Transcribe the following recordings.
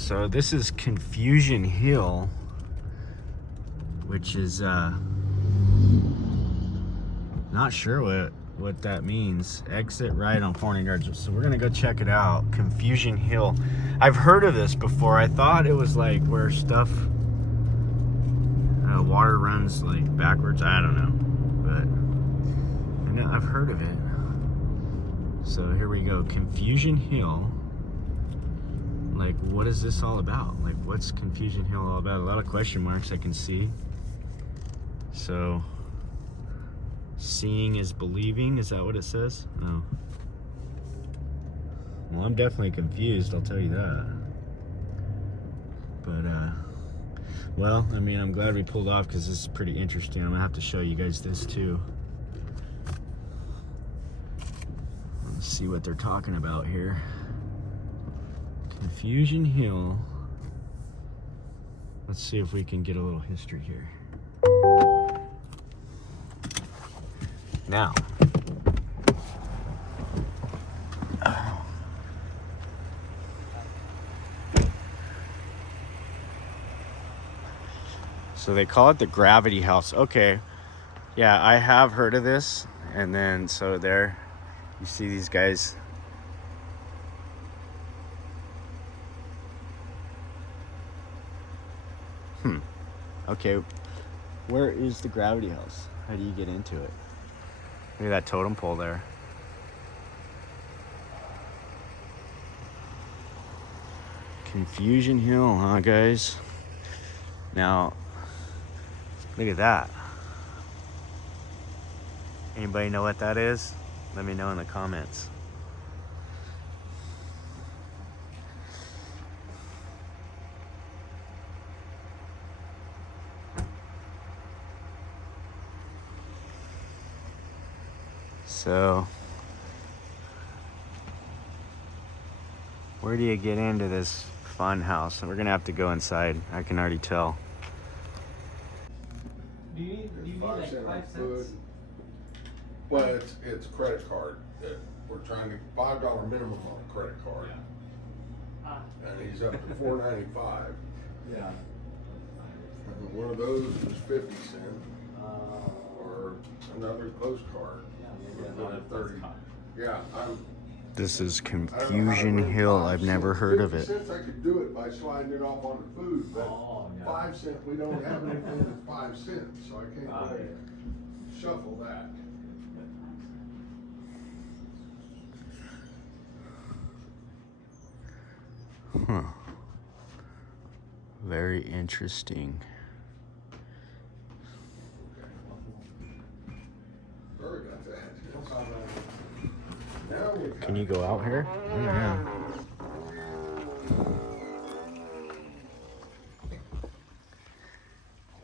So this is Confusion Hill, which is not sure what that means. Exit right on 400 yards. So we're gonna go check it out. Confusion Hill. I've heard of this before. I thought it was like where stuff, water runs like backwards. I don't know, but I know I've heard of it. So here we go. Confusion Hill. Like, what is this all about? Like, what's Confusion Hill all about? A lot of question marks I can see. So, seeing is believing. Is that what it says? No. Well, I'm definitely confused, I'll tell you that. But, well, I mean, I'm glad we pulled off because this is pretty interesting. I'm gonna have to show you guys this too. Let's see what they're talking about here. Confusion Hill. Let's see if we can get a little history here. Now, so they call it the Gravity House. Okay, yeah, I have heard of this. And then, so there, you see these guys. Okay, where is the Gravity House? How do you get into it? Look at that totem pole there. Confusion Hill, huh, guys? Now, look at that. Anybody know what that is? Let me know in the comments. So, where do you get into this fun house? We're gonna have to go inside. I can already tell. Do you need like 5 cents? Well, it's a credit card that we're trying to, $5 minimum on a credit card. Yeah. And he's up to $4.95. Yeah. And one of those is 50 cents. Or another close card. Another 30. Yeah, This is I don't know how to Confusion run Hill. 5 I've never cents. heard of 50 it. cents I could do it by sliding it off on the food, but Oh, yeah. 5 cents, we don't have anything that's 5 cents, so I can't really shuffle that. Huh. Very interesting. Sorry about that. Now we Can you go out here? Oh, yeah.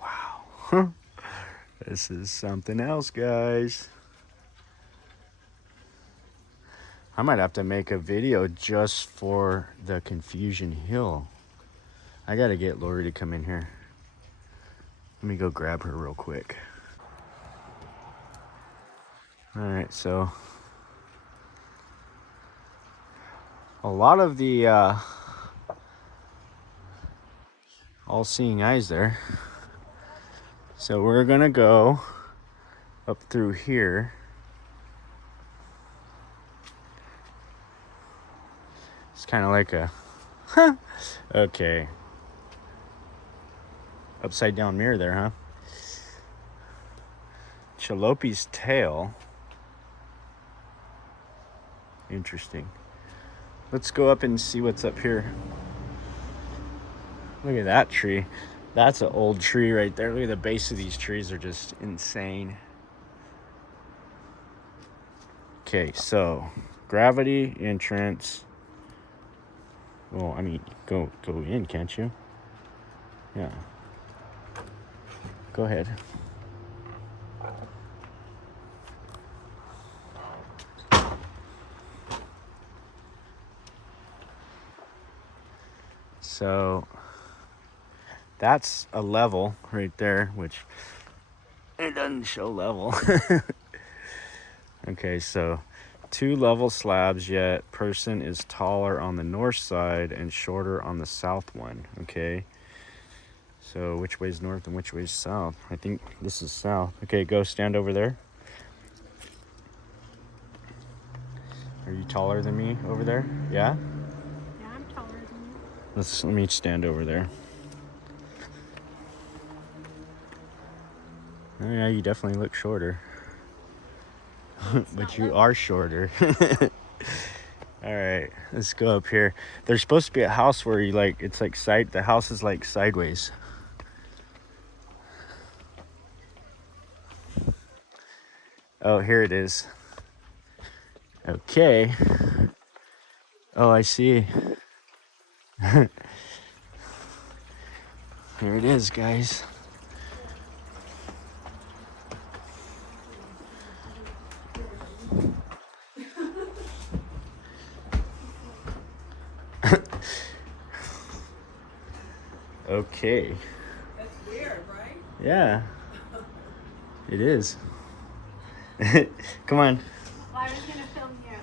Wow. This is something else, guys. I might have to make a video just for the Confusion Hill. I gotta get Lori to come in here. Let me go grab her real quick. All right, so a lot of the all-seeing eyes there. So we're gonna go up through here. It's kind of like a, okay. Upside down mirror there, huh? Chalopi's tail. Interesting. Let's go up and see what's up here. Look at that tree. That's an old tree right there. Look at the base of these trees, are just insane. Okay, so gravity entrance. Well, I mean, go in, can't you? Yeah. Go ahead. So that's a level right there, which it doesn't show level. Okay, so 2 level slabs, yet person is taller on the north side and shorter on the south one. Okay. So which way's north and which way's south? I think this is south. Okay, go stand over there. Are you taller than me over there? Yeah? Yeah, I'm taller than you. Let me stand over there. Oh yeah, you definitely look shorter. But you are shorter. All right, let's go up here. There's supposed to be a house where you like, it's like the house is like sideways. Oh, here it is. Okay. Oh, I see. Here it is, guys. Okay. That's weird, right? Yeah. It is. Come on. Well, I was gonna film you.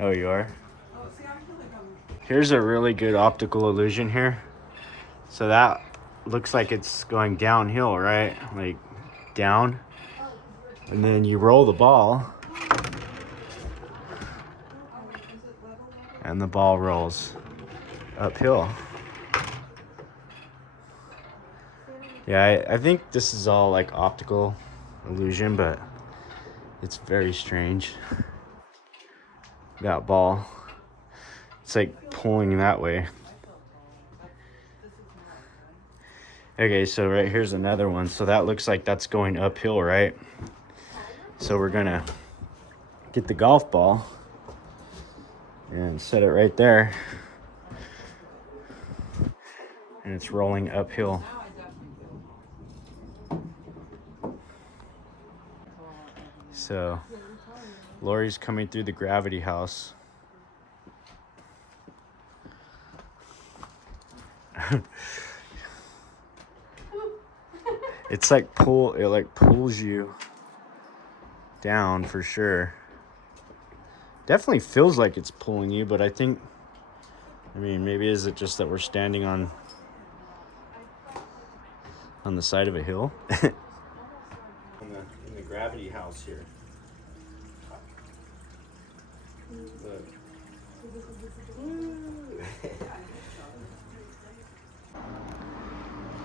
Oh, you are? Oh, see, I feel like I'm. Here's a really good optical illusion here. So that looks like it's going downhill, right? Like down. And then you roll the ball. And the ball rolls uphill. Yeah, I think this is all like optical illusion, but it's very strange. That ball. It's like pulling that way. Okay, so right here's another one. So that looks like that's going uphill, right? So we're gonna get the golf ball and set it right there. And it's rolling uphill. So Lori's coming through the gravity house. It's like it like pulls you down for sure. Definitely feels like it's pulling you, but I mean, maybe is it just that we're standing on the side of a hill? in the gravity house here. Look.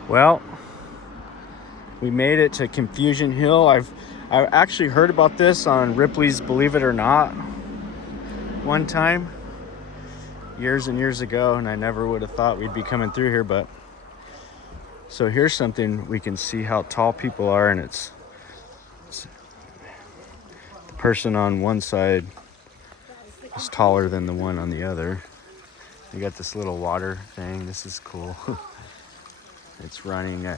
Well, we made it to Confusion Hill. I've actually heard about this on Ripley's Believe It or Not one time, years and years ago, and I never would have thought we'd be coming through here. But so here's something we can see how tall people are, and it's the person on one side is taller than the one on the other. You got this little water thing. This is cool. It's running a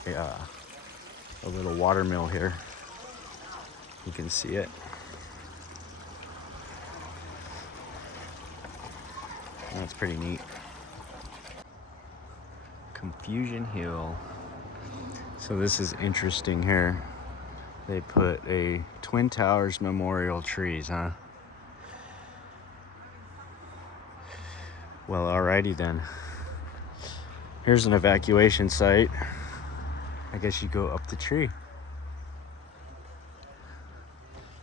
little water mill here. You can see it. That's pretty neat. Confusion Hill. So this is interesting here. They put a Twin Towers memorial trees, huh? Well, alrighty then. Here's an evacuation site. I guess you go up the tree.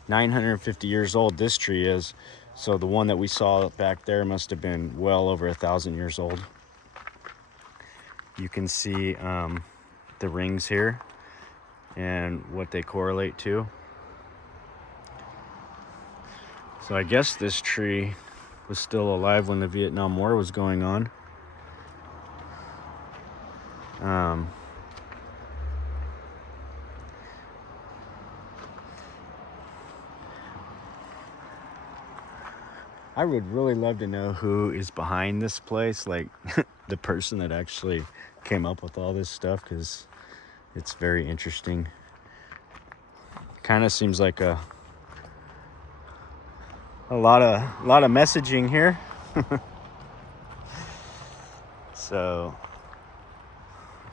950 years old this tree is. So the one that we saw back there must have been well over 1,000 years old. You can see the rings here and what they correlate to. So I guess this tree was still alive when the Vietnam War was going on. I would really love to know who is behind this place, like the person that actually came up with all this stuff, because it's very interesting. Kind of seems like a lot of messaging here. So,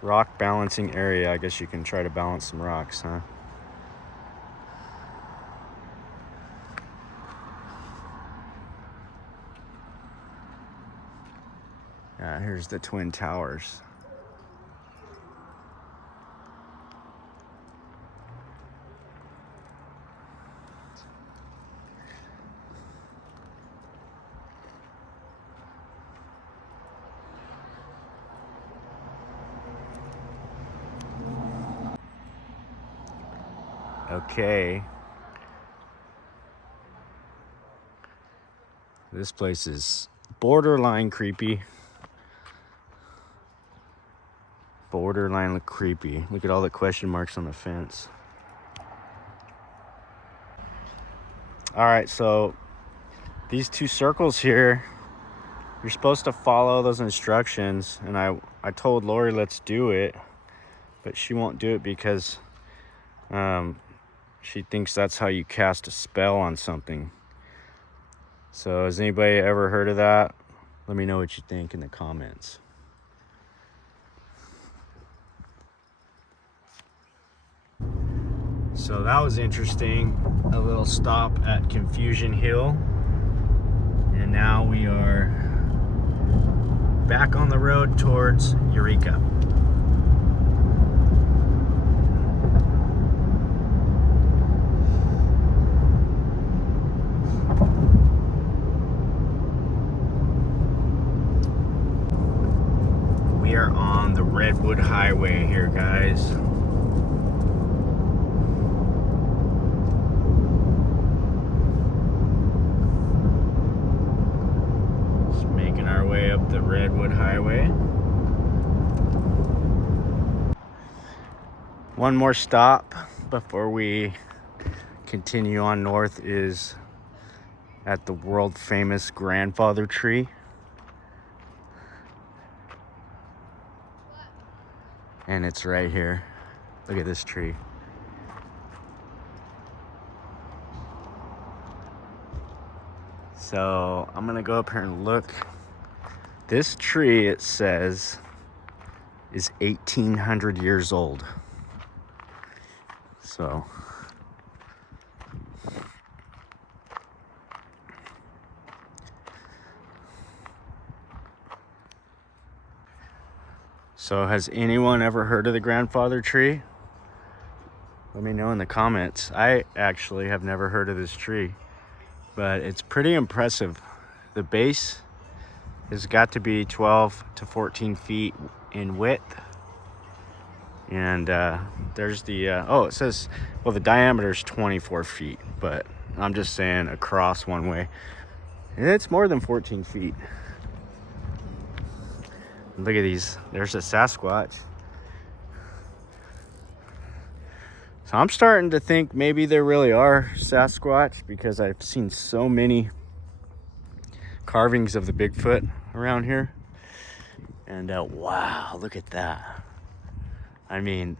rock balancing area. I guess you can try to balance some rocks, huh? There's the Twin Towers. Okay. This place is borderline creepy. Borderline creepy. Look at all the question marks on the fence. All right, so these two circles here, you're supposed to follow those instructions, and I told Lori let's do it, but she won't do it because she thinks that's how you cast a spell on something. So has anybody ever heard of that? Let me know what you think in the comments. So that was interesting. A little stop at Confusion Hill. And now we are back on the road towards Eureka. We are on the Redwood Highway here, guys. Up the Redwood Highway. One more stop before we continue on north is at the world famous grandfather tree. And it's right here. Look at this tree. So I'm gonna go up here and look. This tree, it says, is 1,800 years old. So has anyone ever heard of the grandfather tree? Let me know in the comments. I actually have never heard of this tree, but it's pretty impressive. The base has got to be 12 to 14 feet in width. And there's the, it says, well, the diameter is 24 feet, but I'm just saying across one way. It's more than 14 feet. Look at these. There's a Sasquatch. So I'm starting to think maybe there really are Sasquatch because I've seen so many carvings of the Bigfoot around here. And wow, look at that. I mean,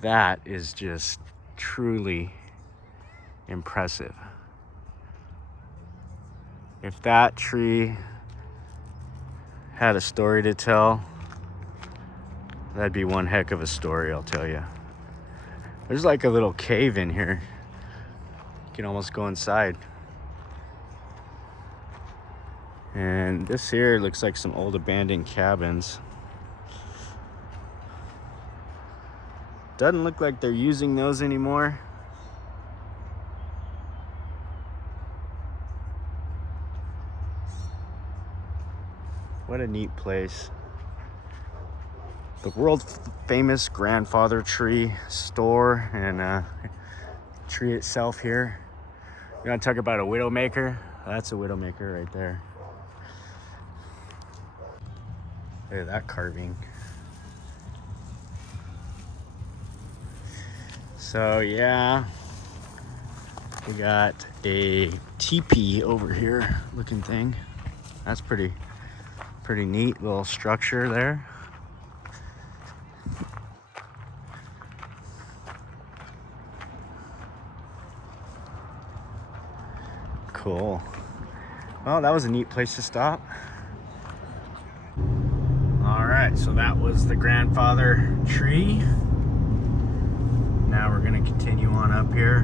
that is just truly impressive. If that tree had a story to tell, that'd be one heck of a story, I'll tell you. There's like a little cave in here. You can almost go inside. And this here looks like some old abandoned cabins. Doesn't look like they're using those anymore. What a neat place. The world famous grandfather tree store and tree itself here. You want to talk about a widowmaker? That's a widowmaker right there. Look at that carving. So yeah, we got a teepee over here looking thing. That's pretty neat little structure there. Cool. Well, that was a neat place to stop. All right, so that was the grandfather tree. Now we're gonna continue on up here.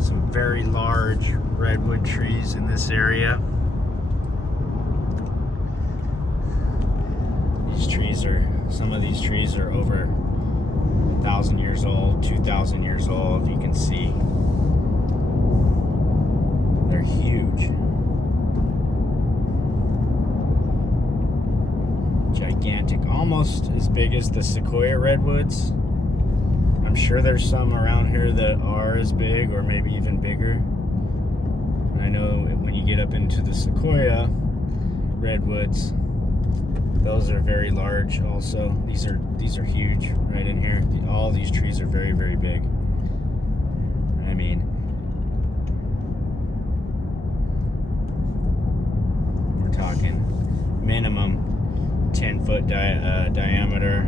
Some very large redwood trees in this area. some of these trees are over 1,000 years old, 2,000 years old. You can see they're huge. Gigantic, almost as big as the sequoia redwoods. I'm sure there's some around here that are as big or maybe even bigger. I know when you get up into the sequoia redwoods, those are very large also. These are huge right in here. All these trees are very, very big. I mean, we're talking minimum 10-foot diameter,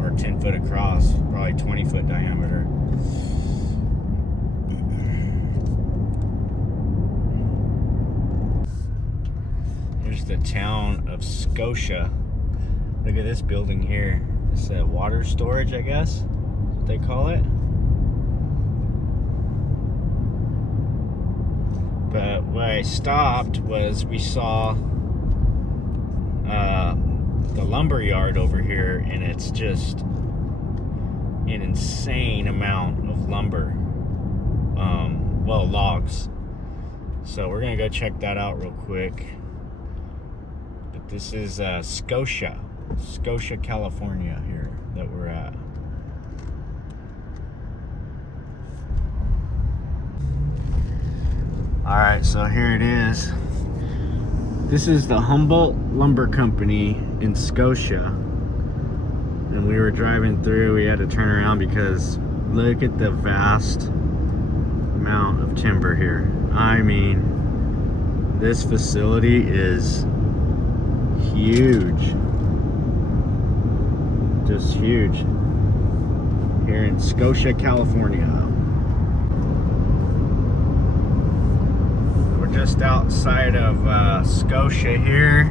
or 10 foot across, probably 20-foot diameter. Here's the town of Scotia. Look at this building here. It's water storage, I guess, is what they call it. But where I stopped was we saw the lumber yard over here, and it's just an insane amount of lumber. Well, logs. So we're gonna go check that out real quick. But this is Scotia, California here that we're at. All right, so here it is. This is the Humboldt Lumber Company in Scotia. And we were driving through, we had to turn around because look at the vast amount of timber here. I mean, this facility is huge. Just huge. Here in Scotia, California. Just outside of Scotia here.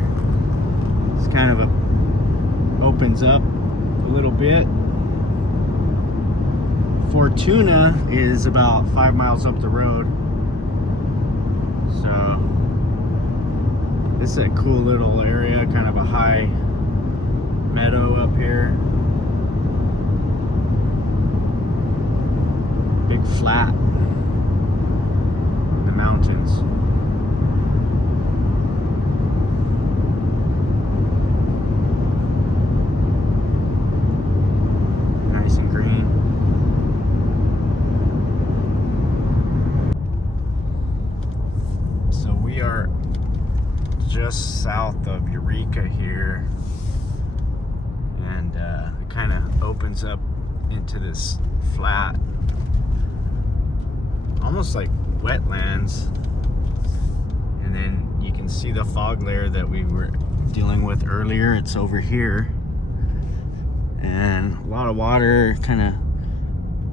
It's kind of opens up a little bit. Fortuna is about 5 miles up the road. So this is a cool little area, kind of a high meadow up here. Big flat in the mountains. Just south of Eureka here, and it kind of opens up into this flat, almost like wetlands, and then you can see the fog layer that we were dealing with earlier. It's over here, and a lot of water. Kind of,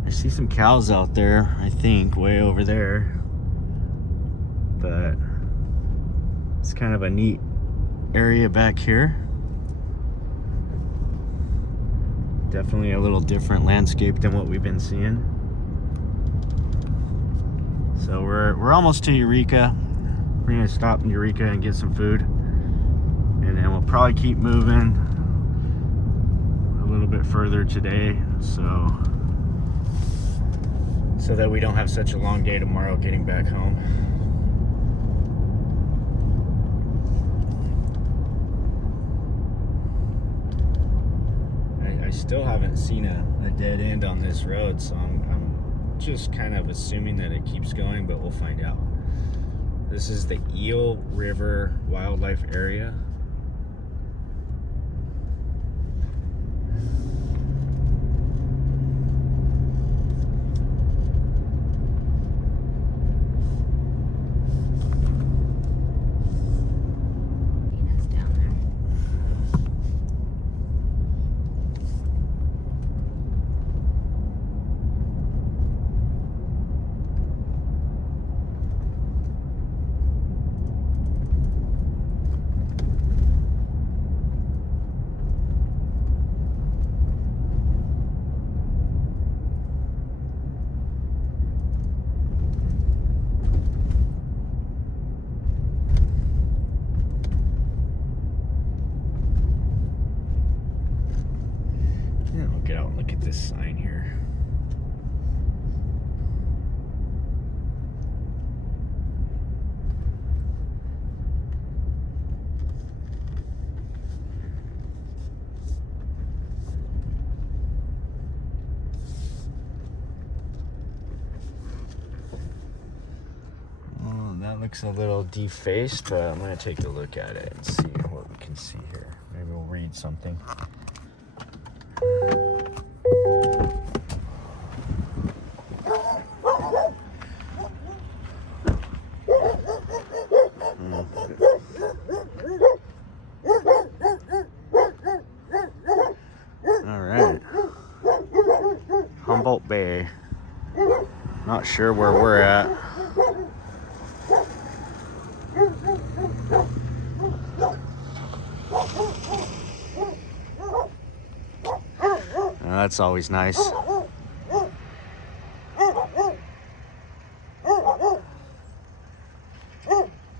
I see some cows out there, I think, way over there, but it's kind of a neat area back here. Definitely a little different landscape than what we've been seeing. So we're almost to Eureka. We're gonna stop in Eureka and get some food, and then we'll probably keep moving a little bit further today, so that we don't have such a long day tomorrow getting back home. I still haven't seen a dead end on this road, so I'm just kind of assuming that it keeps going, but we'll find out. This is the Eel River Wildlife Area. this sign here. Oh, that looks a little defaced, but I'm gonna take a look at it and see what we can see here. Maybe we'll read something. All right, Humboldt Bay. Not sure where we're at. That's always nice.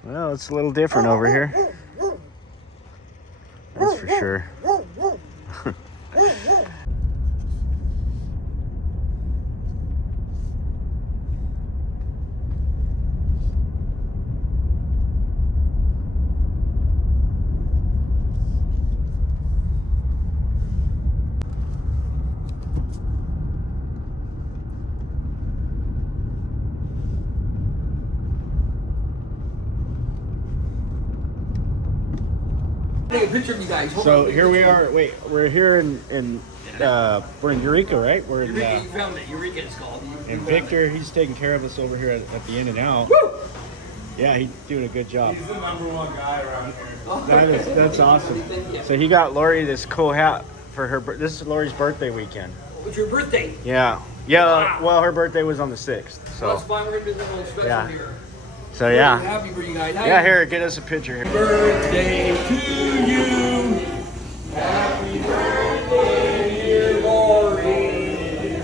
Well, it's a little different over here. That's for sure. Take a picture of you guys. Hold So on. here we are. Wait, we're here in we're in Eureka, right? We're in Eureka, you found it. Eureka it's called. and Victor, he's taking care of us over here at the In-N-Out. Yeah, he's doing a good job. He's the #1 guy around here. That's awesome. So he got Lori this cool hat for her. This is Lori's birthday weekend. What's your birthday? Yeah. Well, her birthday was on the 6th. So That's fine. We're gonna do something a little special Yeah. here. so We're yeah. happy for you guys. Yeah, here, get us a picture here. Birthday to you. Happy birthday, dear Lori.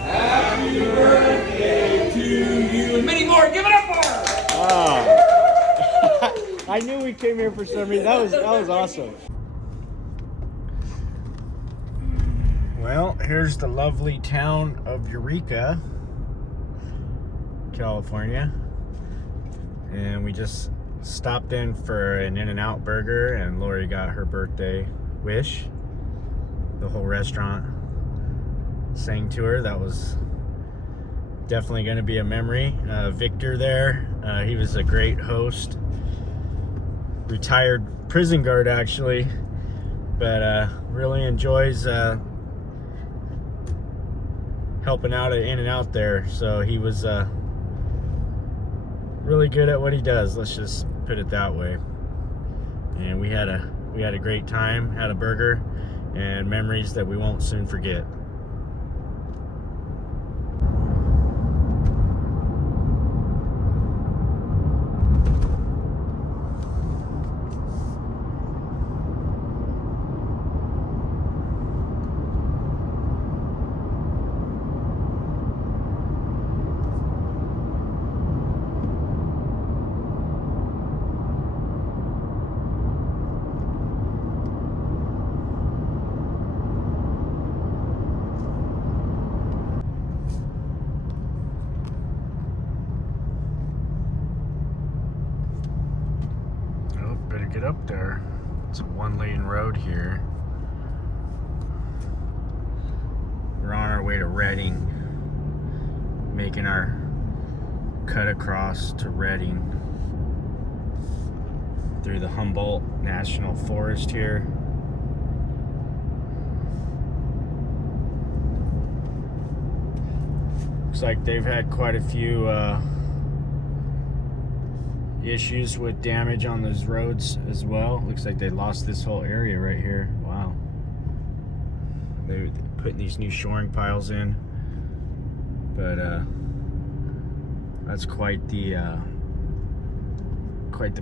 Happy birthday to you. And many more. Give it up for her. Oh. I knew we came here for some reason. That was awesome. Well, here's the lovely town of Eureka, California. And we just stopped in for an In-N-Out burger, and Lori got her birthday wish. The whole restaurant sang to her. That was definitely going to be a memory. Victor there, he was a great host. Retired prison guard, actually, but really enjoys helping out at In-N-Out there. So he was really good at what he does. Let's just put it that way. And we had a great time. Had a burger and memories that we won't soon forget. Better get up there. It's a one-lane road here. We're on our way to Redding, making our cut across to Redding through the Humboldt National Forest here. Looks like they've had quite a few issues with damage on those roads as well. Looks like they lost this whole area right here. Wow. They're putting these new shoring piles in, but that's quite the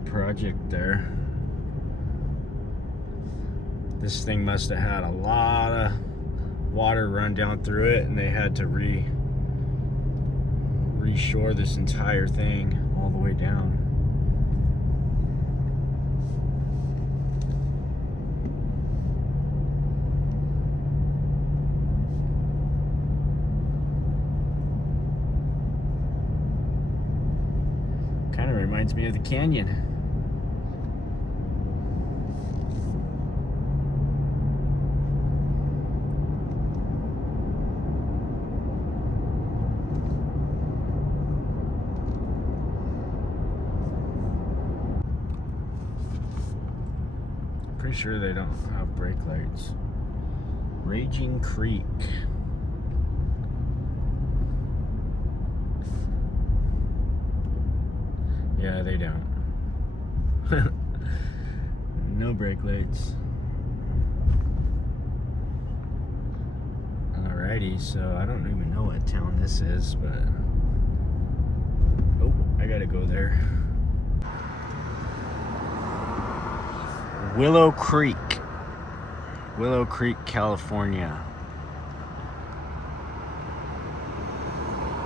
project there. This thing must have had a lot of water run down through it, and they had to reshore this entire thing all the way down. Reminds me of the canyon. Pretty sure they don't have brake lights. Raging Creek. Yeah, they don't. No brake lights. Alrighty, so I don't even know what town this is, but oh, I gotta go there. Willow Creek, California.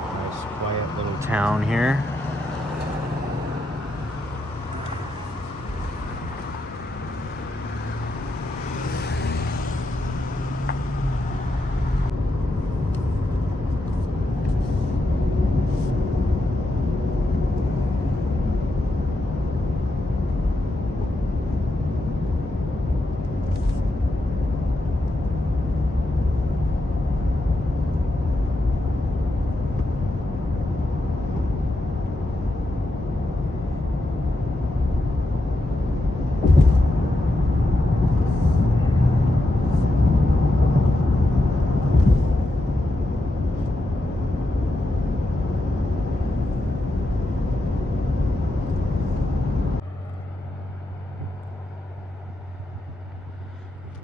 Nice quiet little town here.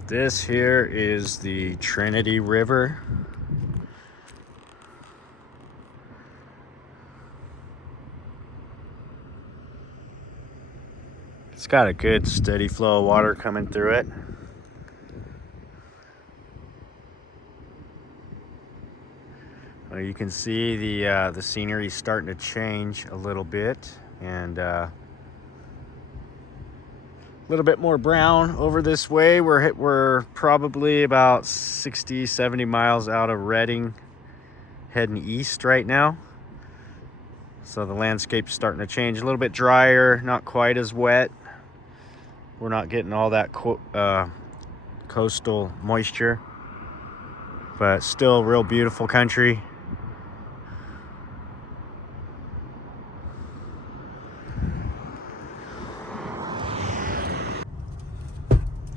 This here is the Trinity River. It's got a good steady flow of water coming through it. Well, you can see the scenery starting to change a little bit, and a little bit more brown over this way. We're probably about 60, 70 miles out of Redding, heading east right now. So the landscape's starting to change, a little bit drier, not quite as wet. We're not getting all that coastal moisture, but still real beautiful country.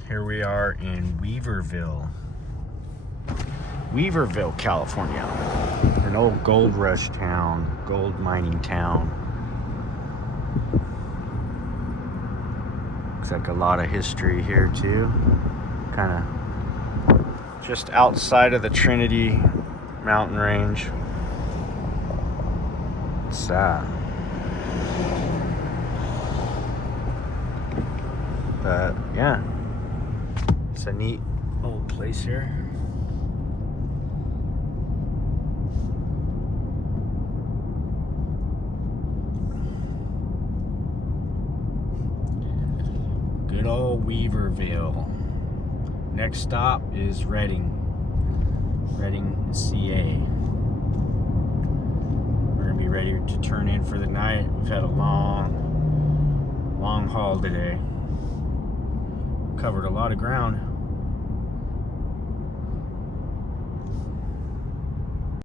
Here we are in Weaverville, California. An old gold rush town, gold mining town. Looks like a lot of history here too. Kind of just outside of the Trinity mountain range. What's that? But yeah. It's a neat old place here. Good old Weaverville. Next stop is Redding, CA. We're gonna be ready to turn in for the night. We've had a long haul today. Covered a lot of ground.